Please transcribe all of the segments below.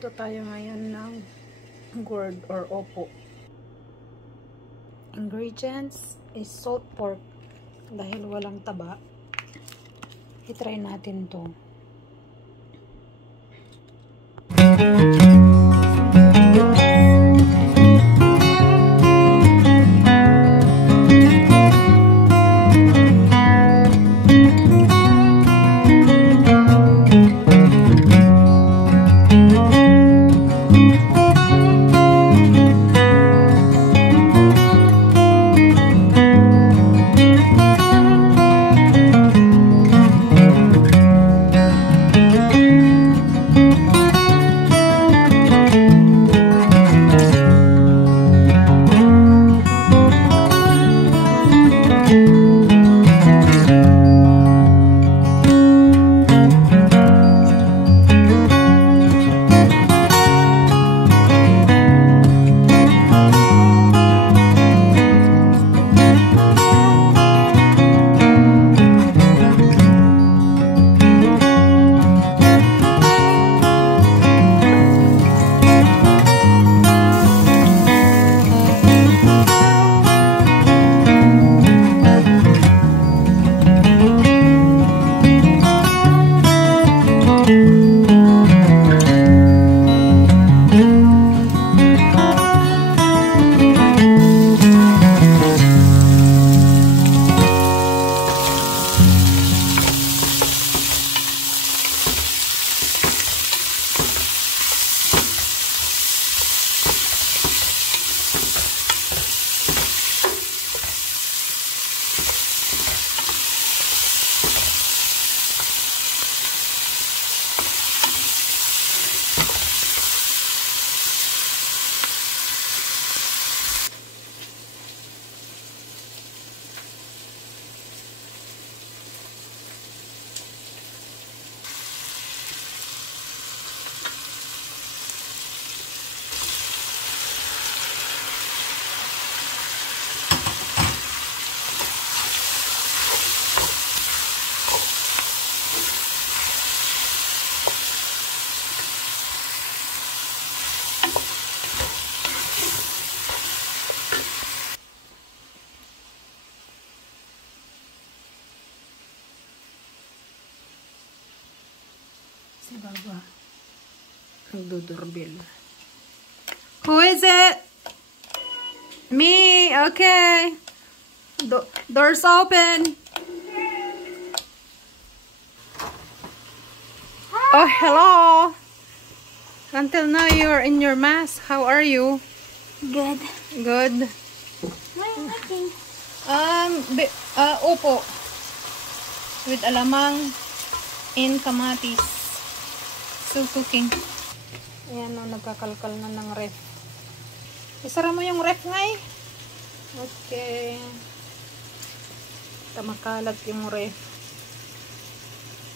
Magluluto tayo ngayon ng gourd or opo. Ingredients is salt pork. Dahil walang taba, i-try natin to. Si Baba nagdo-doorbell. Who is it? Me. Okay. Doors open. Oh, hello. Until now you're in your mask. How are you? Good. Good. What are you making? Opo. With alamang and kamatis. So cooking. Ayan o, nagkakalkal na ng ref. Isara mo yung ref ngay. Okay. Tamakalat yung ref.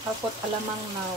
Hapot alamang now.